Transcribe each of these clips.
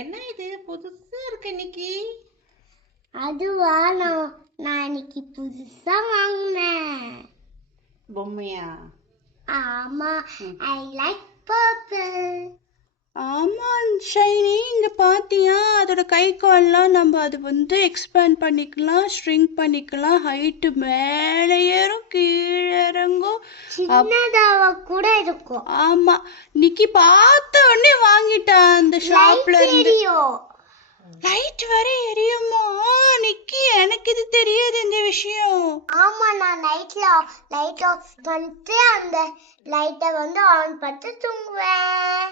என்ன இது புதுசா இருக்கு இன்னைக்கு? அதுவா நான் இன்னைக்கு புதுசா வாங்கினேன். பொம்மையா? ஆமா, ஐ லைக் பர்பிள். ஆமா ஷைனி, இங்க பாத்தியா அதோட கை கால்லாம் நம்ம அது எக்ஸ்பேண்ட் பண்ணிக்கலாம், ஷ்ரிங்க் பண்ணிக்கலாம், ஹைட்டு மேல ஏறும் கீழே இறங்கும், சின்னதாவா கூட இருக்கும். ஆமா, நிக்கி பார்த்த உடனே வாங்கிட்டான் அந்த ஷாப்ல இருந்து. லைட் வரை எரியுமா நிக்கி? எனக்கு இது தெரியாது இந்த விஷயம். ஆமா, நான் லைட் ஆஃப் பண்ணிட்டு அந்த லைட்டை ஆன் பண்ணிட்டு தூங்குவேன்.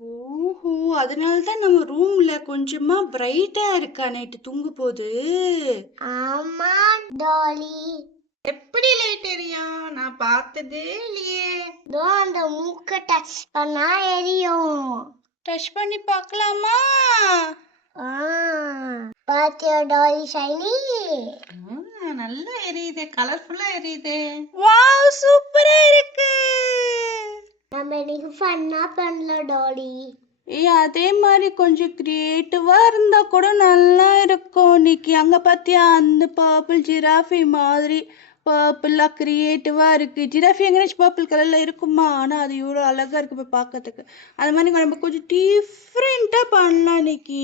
ஓஹோ, அதனாலதான் நம்ம ரூம்ல கொஞ்சமா பிரைட்டா இருக்கா நைட்டு தூங்கும் போது. ஆமா டாலி. எப்படி லைட் எரியும்? நான் பார்த்ததே இல்லையே. அந்த மூக்க டச் பண்ணா எரியும். டச் பண்ணி பார்க்கலாமா? பாத்தியா டாலி ஷைனி? நல்லா எரியுது, கலர்ஃபுல்லா எரியுது. வாவ், சூப்பரா இருக்கு. நம்ம இன்னைக்கு ஃபன்னா பண்ணலாம் டாலி. அதே மாதிரி கொஞ்சம் கிரியேட்டிவா இருந்தா கூட நல்லா இருக்கும். இன்னைக்கு அங்க பாத்தியா அந்த பர்பிள் ஜிராஃபி மாதிரி பர்பிளா கிரியேட்டிவா இருக்கு. ஜிராஃபி எங்கேயாச்சும் பர்பிள் கலர்ல இருக்குமா? ஆனா அது இவ்வளவு அழகா இருக்கு போய் பார்க்கறதுக்கு. அது மாதிரி நம்ம கொஞ்சம் டிஃப்ரெண்டா பண்ணலாம் இன்னைக்கு.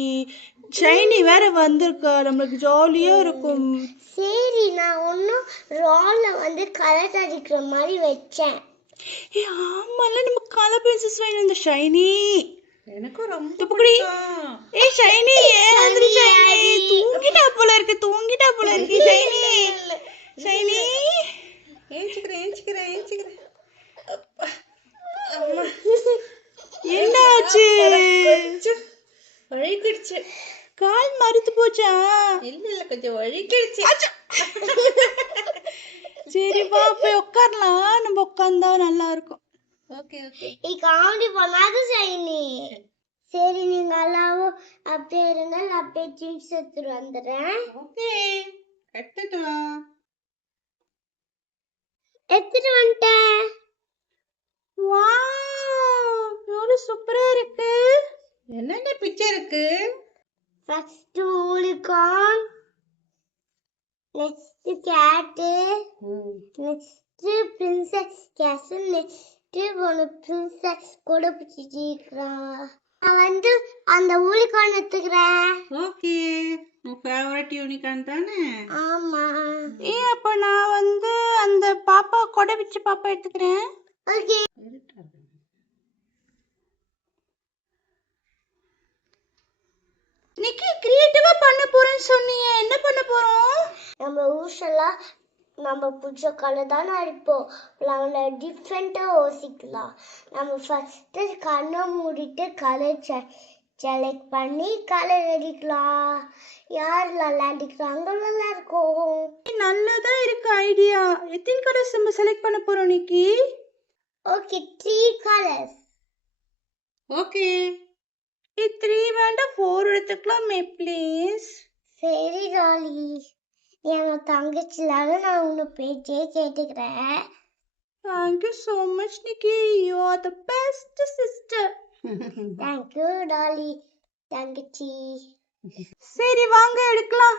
ஷைனி வேற வந்திருக்கா, நம்மளுக்கு ஜாலியா இருக்கும். சரி, நான் ஒன்னும் ரால்ல கலர் அடிக்கிற மாதிரி வச்சேன். ஆமால, நம்ம கலர் பென்சில்ஸ் வேணும் இந்த ஷைனி. எனக்கும் ரொம்ப பிடிக்கும். ஷைனி ஏந்திரி ஷைனி, தூங்கிட்டா போல இருக்கு ஷைனி. ஷைனி ஏஞ்சிக்கிறேன். என்னாச்சு? வழுக்கிடுச்சு. கால் மறுத்து போச்சா? இல்ல கொஞ்சம் வழுக்கிடுச்சு. சரி வா போய் உட்காரலாம், நம்ம உட்கார்ந்தா நல்லா இருக்கும். ஓகே. காமெடி பண்ணாத ஷைனி. சரி, நீங்க எல்லாரும் அப்படியே இருங்க, நான் அப்படியே ஜீன்ஸ் எடுத்துட்டு வந்துடுறேன். ஓகே, எடுத்துட்டு வா. எடுத்துட்டு வந்துட்டேன். வாவ், எவ்வளவு சூப்பரா இருக்கு. என்னென்ன பிக்சர் இருக்கு? First unicorn, next cat, next princess castle, next ஒரு பிரின்சஸ் கூட பிடிச்சிருக்கான். நான் அந்த யூனிகார்ன் எடுத்துக்கிறேன். ஓகே, உன் ஃபேவரட் யூனிகார்ன் தானே? ஆமா. அப்ப நான் அந்த பாப்பா கொடை வச்ச பாப்பா எடுத்துக்கிறேன். ஓகே. நிக்கி, கிரியேட்டிவா பண்ண போறேன்னு சொன்னீங்க, என்ன பண்ண போறோம்? நம்ம யூஷுவலா நம்ம பிடிச்ச கலர் தானே அடிப்போம். நம்ம டிஃப்ரெண்டா யோசிக்கலாம். நம்ம ஃபர்ஸ்ட் கண்ணை மூடிட்டு கலர் செலக்ட் பண்ணி கலர் அடிக்கலாம். யார் நல்லா அடிக்கிறாங்க நல்லா இருக்கும். நல்லதா இருக்கு ஐடியா. எத்தனை கலர்ஸ் நம்ம செலக்ட் பண்ண போறோம் நிக்கி? Okay, 3 colours. ஓகே. 3 வேண்டாம், 4 எடுத்துக்கலாமே ப்ளீஸ். சரி டாலி, என் தங்கச்சிலால நான் உன்னை பேச்சே கேட்டுக்கிறேன். Thank you so much Nikki, you are the best sister. Thank you Dolly தங்கச்சி. சரி வாங்க எடுக்கலாம்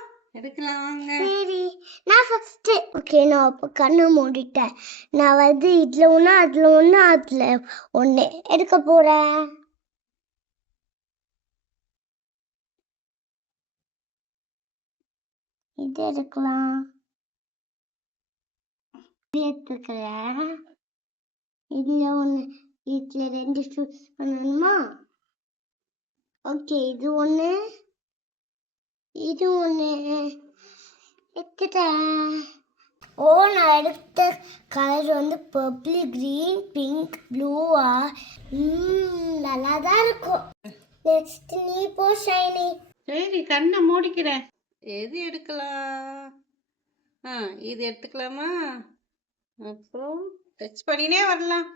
வாங்க. சரி, நான் ஃபர்ஸ்ட். ஓகே, நான் அப்ப கண்ணு மூடிட்டேன். நான் இதுல ஒண்ணு அதுல ஒண்ணு எடுக்க போறேன். இது எடுக்கலாம். எடுத்துக்கிறேன். இதுல ஒண்ணு, இதுல 2 சூஸ் பண்ணணுமா? ஓகே, இது ஒண்ணு எடுத்துட்டேன். நான் எடுத்த கலர் பர்பிள், கிரீன், பிங்க், ப்ளூவா? நல்லா தான் இருக்கும். நெக்ஸ்ட் நீ போ ஷைனி. சரி, கண்ணை மூடிக்கிறேன். எது எடுக்கலாம்? இது எடுத்துக்கலாமா? அப்புறம் டச் பண்ணினே வரலாம்.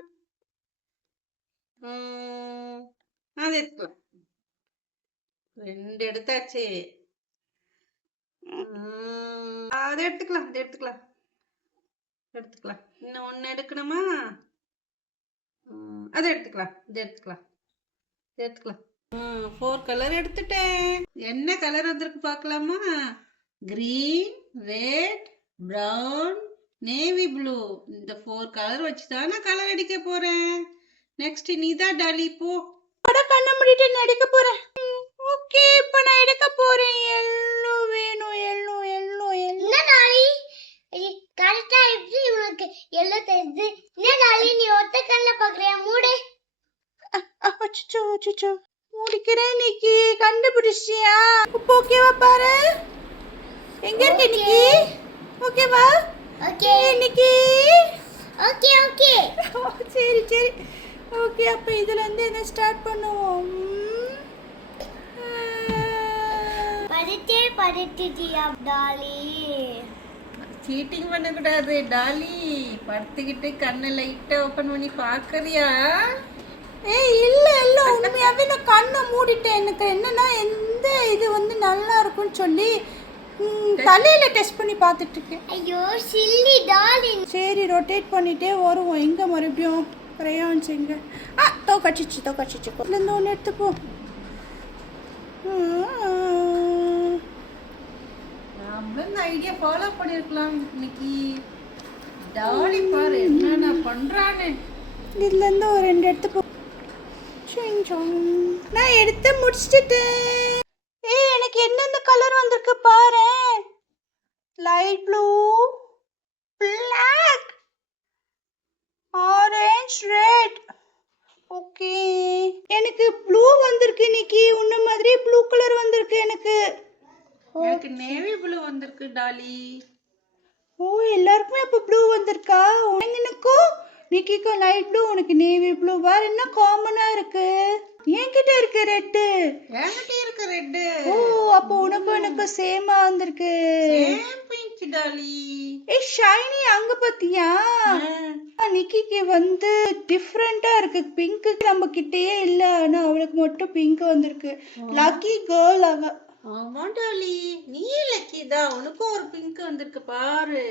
அது எடுத்துக்கலாம். 2 எடுத்தாச்சு. அது எடுத்துக்கலாம். இன்னும் 1 எடுக்கணுமா? அது எடுத்துக்கலாம். 4 கலர் எடுத்துட்டேன். என்ன கலர் வந்திருக்கு பார்க்கலாமா? Green, red, brown, navy blue. இந்த 4 கலர் வச்சு தான் நான் கலர் அடிக்க போறேன். நெக்ஸ்ட் நீதான் டாலி, போ. கண்ணை மூடிட்டு நான் எடுக்க போறேன். ஓகே, இப்போ நான் எடுக்க போறேன். எல்லோ வேணும், எல்லோ எல்லோ எல்லோ. என்ன டாலி கரெக்டா எப்படி உனக்கு எல்லோ தெரியுது? என்ன டாலி நீ ஒத்த கண்ணுல பாக்குறியா? மூடு. அச்சோ அச்சோ, முடிக்கிறேன். நிக்கி கண்டுபிடிச்சியா? இப்போ ஓகேவா பாரு. எங்க இருக்கு நிக்கி? ஓகேவா? ஓகே நிக்கி. ஓகே ஓகே சரி சரி ஓகே. அப்போ இதுல இருந்து என்ன ஸ்டார்ட் பண்ணுவோம்? படிச்சிட்டியா டாலி? சீட்டிங் பண்ணக்கூடாது டாலி. படுத்துக்கிட்டு கண்ணை லைட்டா ஓபன் பண்ணி பாக்குறியா? ஏய் இல்ல இல்ல, உண்மையாவே நான் கண்ணை மூடிட்டேன். எனக்கு என்னன்னா எந்த இது வந்து நல்லா இருக்கும்னு சொல்லி தலையில டெஸ்ட் பண்ணி பார்த்துட்டு இருக்கேன். ஐயோ சில்லி டாலி. சரி, ரொட்டேட் பண்ணிட்டே வருவோம். எங்க மறுபடியும் கிரையான்ஸ் எங்க? தோக்கச்சிச்சு இதுலேருந்து ஒன்று எடுத்துப்போம். நாமளும் இந்த ஐடியா ஃபாலோ பண்ணிருக்கலாம் இன்னைக்கு. டாலி பாரு என்ன பண்றானே. இதுலேருந்து ஒரு 2 எடுத்துப்போம். நான் எடுத்து முடிச்சிட்டேன். ஏய், எனக்கு என்னென்ன கலர் வந்திருக்கு பாரு. Light blue, black, orange, red. Okay, எனக்கு ப்ளூ வந்திருக்கு இன்னைக்கு. உன்ன மாதிரி ப்ளூ கலர் வந்திருக்கு எனக்கு. எனக்கு நேவி ப்ளூ வந்திருக்கு டாலி. ஓ, எல்லாருக்குமே அப்போ ப்ளூ வந்திருக்கா? எனக்கும் நிக்கிக்கும் லைட் ப்ளூ, உனக்கு நேவி ப்ளூ. வேற என்ன காமனா இருக்கு? என்கிட்ட இருக்கு ரெட்டு. என்கிட்ட இருக்கு ரெட். ஓ, அப்போ உனக்கும் எனக்கும் சேமா வந்திருக்கு. Same pink Dolly. ஏய் ஷைனி, அங்க பாத்தியா? நிக்கிக்கு வந்து டிஃப்ரெண்டா இருக்கு. பிங்க்கு நம்ம கிட்டயே இல்ல, ஆனா அவளுக்கு மட்டும் பிங்க் வந்திருக்கு. லக்கி கேர்ள் அவ. ஆமா டாலி, நீ லக்கி தான். உனக்கும் ஒரு பிங்க் வந்திருக்கு பாரு.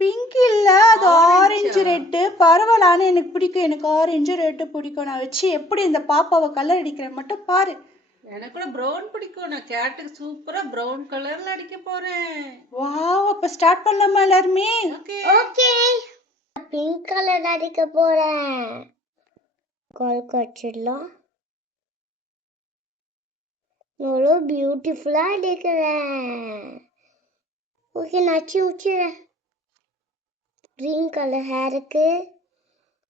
பிங்க் இல்ல, அது ஆரஞ்சு ரெட்டு. பரவாயில்ல, ஆனா எனக்கு பிடிக்கும். எனக்கு ஆரஞ்சு ரெட்டு பிடிக்கும். நான் வச்சு எப்படி இந்த பாப்பாவை கலர் அடிக்கிறேன் மட்டும் பாரு. எனக்கு கூட ப்ரௌன் பிடிக்கும். நான் கேட்டுக்கு சூப்பரா ப்ரௌன் கலர்ல அடிக்க போறேன். வாவ், அப்ப ஸ்டார்ட் பண்ணலாமா எல்லாருமே? ஓகே ஓகே பிங்க் கலர் அடிக்க போறேன். கோல்க்கு வச்சிடலாம். எவ்வளோ பியூட்டிஃபுல்லா அடிக்கிறேன். ஓகே, நச்சு வச்சிடுறேன். கிரீன் கலர் ஹேருக்கு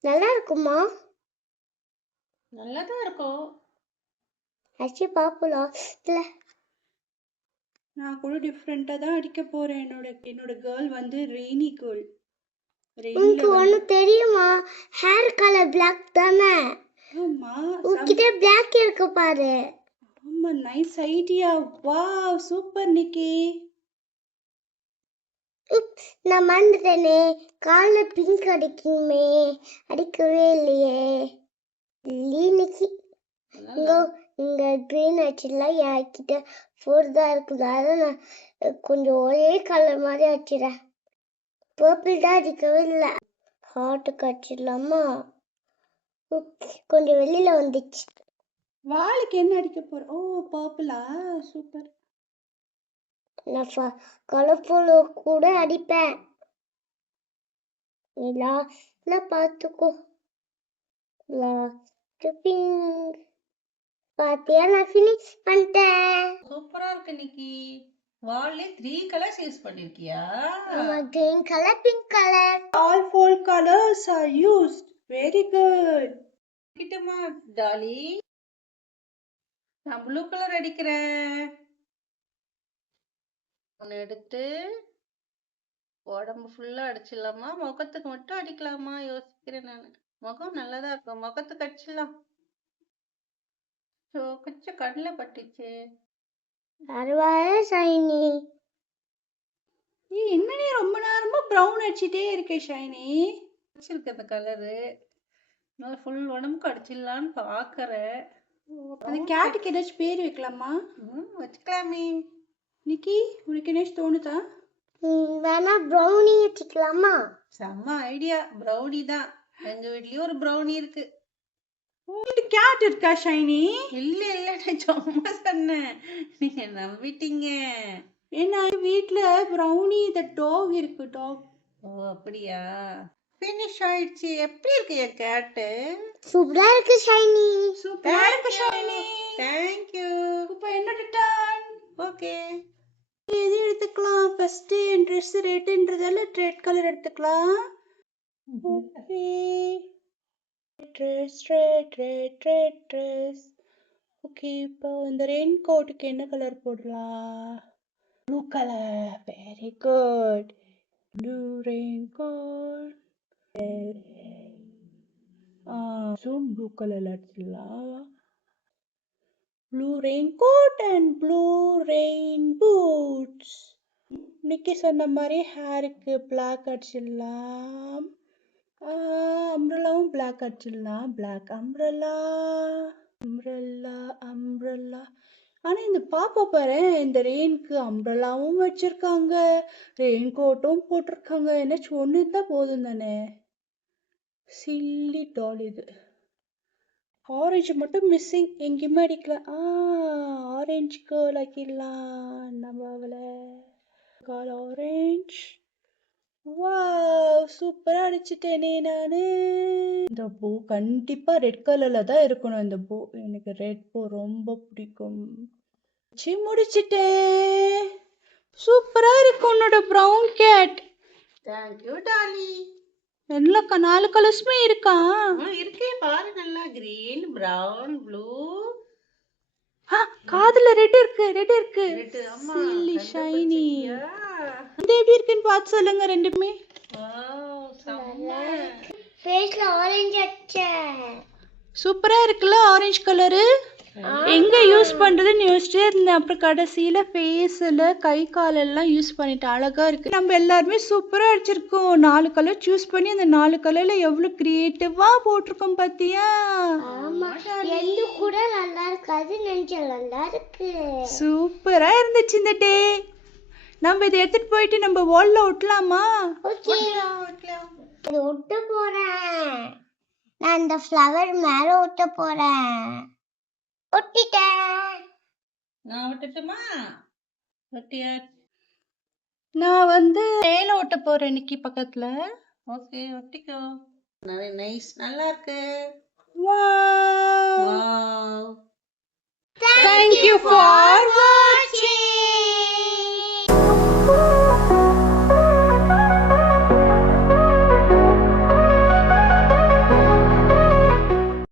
நல்லா இருக்குமா? நல்லாதான் இருக்கும். அச்சு பாப்பலாம். இல்லை நான் கூட டிஃப்ரெண்டா தான் அடிக்க போறேன். என்னோட கேர்ள் வந்து ரெய்னி கேர்ள். உனக்கு ஒண்ணு தெரியுமா? ஹேர் கலர் பிளாக் தானே? ஆமா, உன்கிட்ட பிளாக் இருக்கு பாரு. ஆமா, நைஸ் ஐடியா. வாவ், சூப்பர் நிக்கி. நான் மறந்துட்டேனே, காலில் பிங்க் அடிக்கணுமே, அடிக்கவே இல்லையே. நிக்கி இங்க கிரீன் அடிச்சிடலாம். என்கிட்ட 4 தான் இருக்குது. அதை நான் கொஞ்சம் ஒரே கலர் மாதிரி அடிச்சிடறேன். பர்பிள் தான் அடிக்கவே இல்லை. ஹார்ட்டுக்கு அடிச்சிடலாமா? கொஞ்சம் வெளியில வந்துச்சு. வாளுக்கு என்ன அடிக்க போற? ஓ, பர்பிளா? சூப்பர். நான் கலர்ஃபுல் கூட அடிப்பேன். நீ லாஸ்ட்ல பார்த்துக்கோ. லாஸ்ட் பிங்க் பாத்தியா? நான் ஃபினிஷ் பண்ணிட்டேன். சூப்பரா இருக்கு நிக்கி. வால்லே 3 கலர்ஸ் யூஸ் பண்ணிருக்கியா? Green colour, pink colour. All 4 colors are used. Very good. கிட்டமா டாலி. நான் ப்ளூ கலர் அடிக்கிறேன். ஒன்னு எடுத்து உடம்பு ஃபுல்லா அடிச்சிடலாமா, முகத்துக்கு மட்டும் அடிக்கலாமா யோசிக்கிறேன் நான். முகம் நல்லாதான் இருக்கும், முகத்துக்கு அடிச்சிடலாம். கொஞ்சம் கண்ணில் பட்டுச்சு. பரவாயில்ல ஷைனி. நீ என்னடி ரொம்ப நேரமா ப்ரௌன் அடிச்சிட்டே இருக்க ஷைனி? பிடிச்சிருக்கு அந்த கலரு. நல்லா ஃபுல் உடம்புக்கு அடிச்சிடலான்னு பாக்குறேன். அந்த கேட்டுக்கு ஏதாச்சும் பேர் வைக்கலாமா? வச்சுக்கலாமே. நிக்கி, உனக்கு ஏதாச்சும் தோணுதா? வேணா ப்ரௌனி வச்சுக்கலாமா? செம்ம ஐடியா. ப்ரௌனி தான். எங்க வீட்லயும் ஒரு ப்ரௌனி இருக்கு. உங்கள்ட்ட கேட் இருக்கா ஷைனி? இல்ல இல்ல நான் சும்மா சொன்னேன், நீங்க நம்பிட்டீங்க. ஏன்னா வீட்ல ப்ரௌனி த டாக் இருக்கு டாக். ஓ அப்படியா, ஃபினிஷ் ஆயிடுச்சு. எப்படி இருக்கு என் கேட்டு? சூப்பரா இருக்கு ஷைனி. சூப்பரா இருக்கு ஷைனி. தேங்க்யூ. இப்போ என்னோட டர்ன். ஓகே. எது எடுத்துக்கலாம்? ஃபர்ஸ்ட் என் ட்ரெஸ் ரெட்ன்றதால ரெட் கலர் எடுத்துக்கலாம். Okay. Dress red red red dress. Okay, இப்போ இந்த ரெயின் கோட்டுக்கு என்ன கலர் போடலாம்? Blue colour. Very good. Blue rain coat. Zoom blue கலர்ல அடிச்சிடலாம். Blue rain coat and blue rain boots. இன்னைக்கு சொன்ன மாதிரி ஹேருக்கு பிளாக் அடிச்சிடலாம். அம்ப்ரெல்லாவும் பிளாக் அடிச்சிடலாம். Black umbrella umbrella umbrella. ஆனா இந்த பாப்பா பாரு, இந்த ரெயினுக்கு அம்ப்ரெல்லாவும் வச்சிருக்காங்க, ரெயின் கோட்டும் போட்டிருக்காங்க. என்னாச்சும் ஒன்று இருந்தால் போதும் தானே. சில்லி டால் இது. ஆரஞ்சு மட்டும் மிஸ்ஸிங், எங்கேயுமே அடிக்கல. ஆரஞ்சு கேர்ள் ஆக்கிடலாம் நம்ம அவளை. கால் ஆரஞ்ச். வாவ், சூப்பரா அடிச்சிட்டேனே நானு. இந்த பூ கண்டிப்பா ரெட் கலர்ல தான் இருக்கணும். இந்த பூ எனக்கு ரெட் பூ ரொம்ப பிடிக்கும். முடிச்சிட்டேன். சூப்பரா இருக்கு உன்னோட ப்ரௌன் கேட். Thank you tally. எல்லா 4 கலர்ஸுமே இருக்கா? இருக்கே பாரு, நல்லா கிரீன், பிரவுன், ப்ளூ. காதுல ரெட் இருக்கு ரெட் இருக்கு. ரெட். ஆமா, சில்லி ஷைனி. கண்டுபிடிச்சிட்டியா? இது எப்படி இருக்குன்னு பார்த்து சொல்லுங்க ரெண்டுமே. வாவ், செம்ம. ஃபேஸ்ல ஆரஞ்சு அடிச்சேன். சூப்பரா இருக்குல்ல ஆரஞ்சு கலரு. எங்க யூஸ் பண்றதுன்னு யோசிச்சிட்டே இருந்தேன். அப்புறம் கடைசியில ஃபேஸ்ல கை காலெல்லாம் யூஸ் பண்ணிட்டேன். அழகா இருக்கு. நம்ம எல்லாருமே சூப்பரா அடிச்சிருக்கோம். 4 கலர் சூஸ் பண்ணி அந்த 4 கலர்ல எவ்வளவு கிரியேட்டிவா போட்டிருக்கோம் பாத்தியா? ஆமா, எந்த கூட நல்லா இருக்காது, நெஞ்சம் நல்லா இருக்கு. சூப்பரா இருந்துச்சு இந்த டே. நம்ம இதை எடுத்துட்டு போயிட்டு நம்ம வால்ல ஒட்டலாமா? ஓகே, இது ஒட்ட போறேன். நான் இந்த ஃப்ளவர் மேல ஒட்ட போறேன். ஒட்டிட்டேன். நான் விட்டுட்டுமா? ஒட்டியா? நான் மேல ஒட்ட போறேன் இன்னைக்கு பக்கத்துல. ஓகே, ஒட்டிக்கோ. நைஸ், நல்லா இருக்கு. Wow. Wow. Thank you for